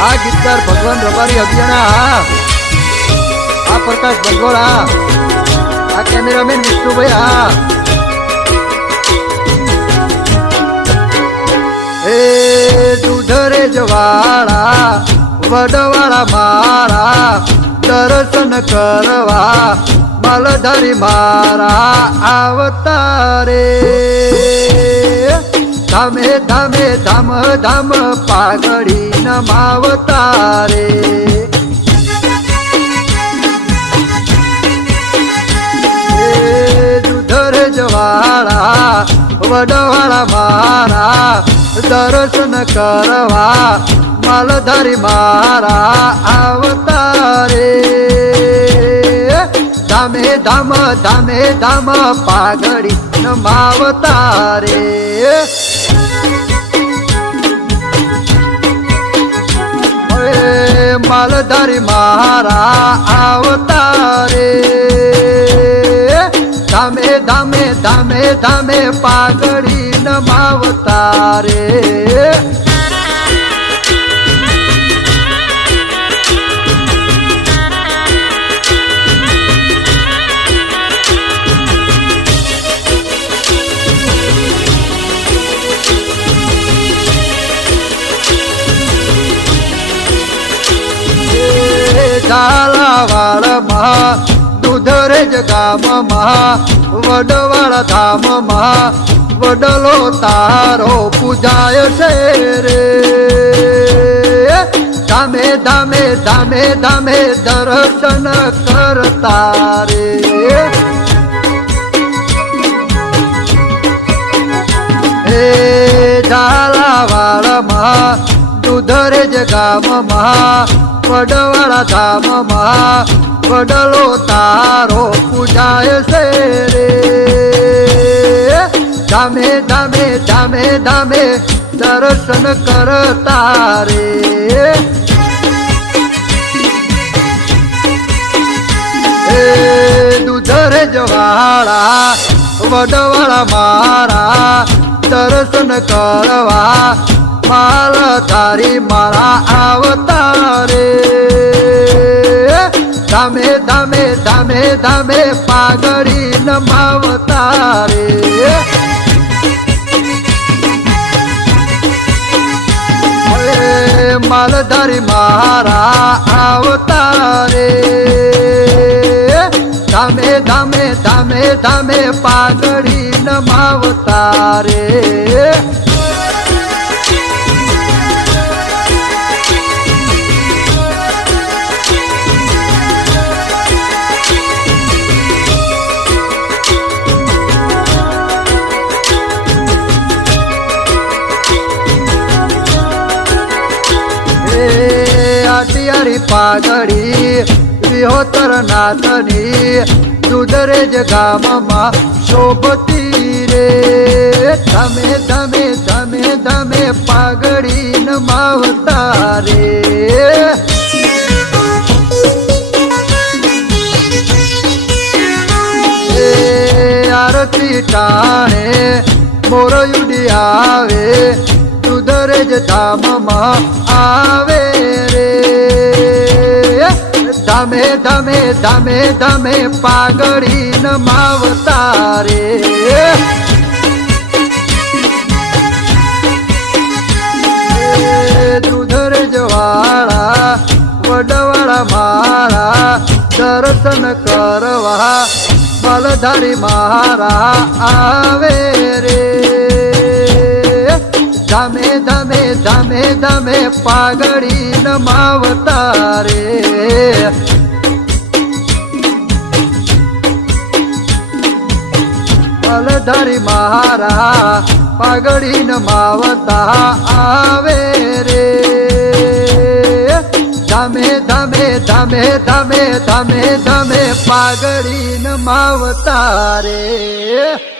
આ ગીતકાર ભગવાન રબારી અભિયાના, હા. આ પ્રકાશ ભગોળ, હા. આ કેમેરામેન વિષ્ણુભાઈ, હા. એ દૂધરે જવાળા, વડવાળા મારા, દર્શન કરવા, માલધારી મારા આવતારે ધામે ધામે ધામ ધામ પાઘડી નમાવતા રે દુધર જવાળા, વડવાળા મારા, દર્શન કરવા, માલધારી મારા આવતારે. ધામે ધામ ધામે ધામ પાઘડી નમાવતારે રે. માલધારી મારા આવતારે ધામે ધામે ધામે ધામે પાઘડી નમાવતારે ઝાલાવાડમાં દૂધરેજ ગામમાં, વડવાળા ધામમાં વડલો તારો પૂજાય છે રે. ધામે ધામે ધામે ધામે દર્શન કરતા રે. હે ઝાલાવાડમાં, દૂધરેજ ગામમાં, વડવાળા ધામમાં વડલો તારો પૂજાય છે રે. ધામે ધામે ધામે ધામે દર્શન કરતા રે. દૂધરે જવાળા, વડવાળા મારા દર્શન કરવા માલ તારી મારા આવતારે ધામે ધામે ધામે ધામે પાઘડી નમાવતા રે. માલધારી મારા આવતારે ધામે ધામે ધામે ધામે પાઘડી નમાવતારે એ પાઘડી વિહોતર નાથની જ ગામમાં શોભતી રે. તમે તમે તમે તમે પાઘડી નમાવતા રે. આરતી ટાણે મોરયુડી આવે, સુધરે જ ધામમાં આવે. ધામે ધમે ધમે ધામે પાઘડી નમાવતા રે દુધર જવાળા, વડવાળા મારા દર્શન કરવા, બલધારી મારા આવે રે. ધમે ધામે ધામે પાઘડી નમાવતા રે. બલધારી મહારા પાઘડી નમાવતા આવે રે. ધમે ધમે ધમે, ધામે ધમે, ધામે પાઘડી નમાવતા રે.